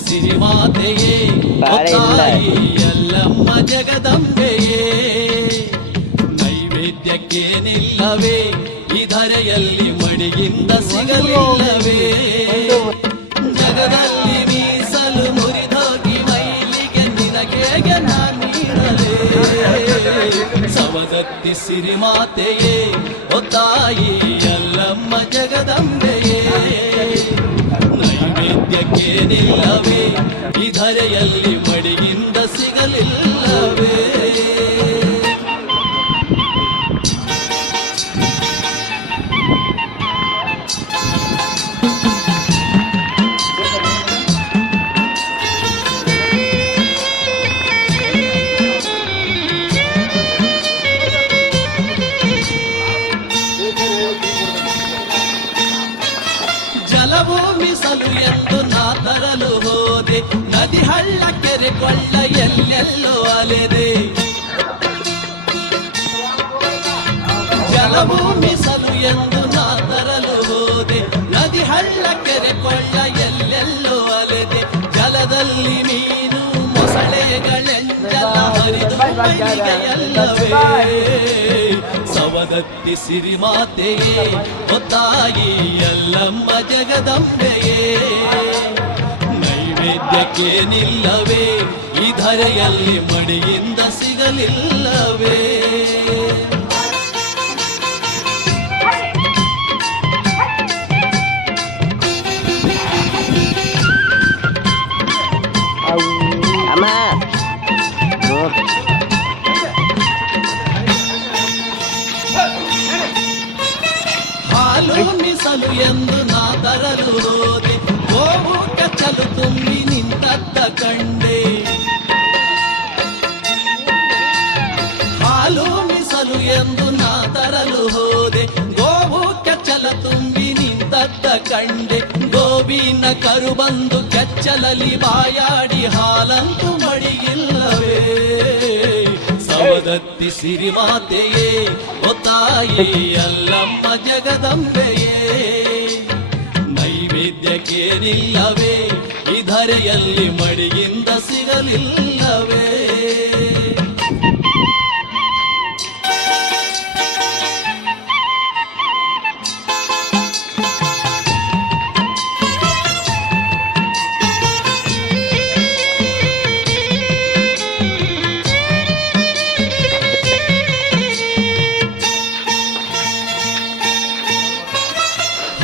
ಸಿರಿಮಾತೆಯೇ ತಾಯಿ ಎಲ್ಲಮ್ಮ ಜಗದಂಬೆಯೇ ನೈವೇದ್ಯಕ್ಕೆ ನಿಲ್ಲವೇ ಈ ಧರೆಯಲ್ಲಿ ಮಡಿಗಿಂದ ಸಿಗಲಿಲ್ಲವೇ ಜಗದಲ್ಲಿ ಮೀಸಲು ಮುರಿದೋಗಿ ಮೈಲಿಗೆ ನಿನಗೆ ನಾನೀರಲೇ ಸವದತ್ತಿ ಸಿರಿಮಾತೆಯೇ ತಾಯಿ ಎಲ್ಲಮ್ಮ ಜಗದಂಬೆಯೇ ನೈವೇದ್ಯಕ್ಕೆ ನಿಲ್ಲವೇ ಈ ಧರೆಯಲ್ಲಿ ಮಡಿಗಿಂದ ಸಿಗಲಿಲ್ಲವೇ ಜಲಭೂಮಿಸಲು ಎಂದು ನಾ ತರಲು ಹೋದೆ ನದಿ ಹಳ್ಳ ಕೆರೆ ಕೊಳ್ಳ ಎಲ್ಲೆಲ್ಲೋ ಅಲೆದೆ ಜಲಭೂಮಿಸಲು ಎಂದು ನಾ ತರಲು ಹೋದೆ ನದಿ ಹಳ್ಳ ಕೆರೆ ಕೊಳ್ಳ ಎಲ್ಲೆಲ್ಲೋ ಅಲೆದೆ ಜಲದಲ್ಲಿ ಮೀನು ಮೊಸಳೆಗಳೆಂದೆಲ್ಲ ಹರಿದು ಎಲ್ಲವೇ ಸವದತ್ತಿ ಸಿರಿಮಾತೆಯೇ ತಾಯಿ ಎಲ್ಲಮ್ಮ ಜಗದಂಬೆಯೇ ನೈವೇದ್ಯಕ್ಕೆ ನಿಲ್ಲವೇ ಈ ಧರೆಯಲ್ಲಿ ಮಡಿಯಿಂದ ಸಿಗಲಿಲ್ಲವೇ ಹಾಲು ಮೀಸಲು ಎಂದು ನಾ ತರಲು ಹೋದೆ ಗೋವು ಕಚ್ಚಲು ತುಂಬಿ ನಿಂತದ್ದ ಕಂಡೆ ಹಾಲು ಮೀಸಲು ಎಂದು ನಾ ತರಲು ಹೋದೆ ಗೋವು ಕಚ್ಚಲ ತುಂಬಿ ನಿಂತದ್ದ ಕಂಡೆ ಗೋವಿನ ಕರು ಬಂದು ಕೆಚ್ಚಲಲ್ಲಿ ಬಾಯಾಡಿ ಹಾಲಂತೂ ಮಡಿಯಿಲ್ಲವೇ ಸವದತ್ತಿ ಸಿರಿಮಾತೆಯೇ ತಾಯಿ ಎಲ್ಲಮ್ಮ ಜಗದಂಬೆಯೇ ನೈವೇದ್ಯಕ್ಕೆ ನಿಲ್ಲವೇ ಈ ಧರೆಯಲ್ಲಿ ಮಡಿಯಿಂದ ಸಿಗಲಿಲ್ಲವೇ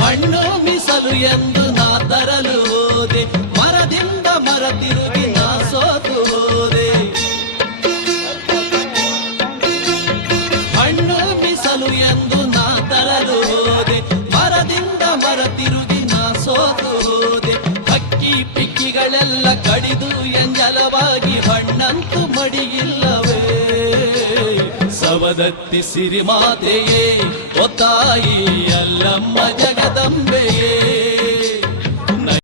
ಹಣ್ಣು ಮೀಸಲು ಎಂದು ನಾ ತರಲು ಹೋದೆ ಮರದಿಂದ ಮರ ತಿರುಗಿ ನಾ ಸೋತು ಹೋದೆ ಹಣ್ಣು ಮೀಸಲು ಎಂದು ನಾ ತರಲು ಹೋದೆ ಮರದಿಂದ ಮರ ತಿರುಗಿ ನಾ ಸೋತು ಹೋದೆ ಹಕ್ಕಿ ಪಿಕ್ಕಿಗಳೆಲ್ಲ ಕಡಿದು ಎಂಜಲವಾಗಿ ಹಣ್ಣಂತೂ ಮಡಿಯಿಲ್ಲವೇ ಸವದತ್ತಿ ಸಿರಿಮಾತೆಯೇ ತಾಯಿ ಎಲ್ಲಮ್ಮ ಜಗದಂಬೆಯೇ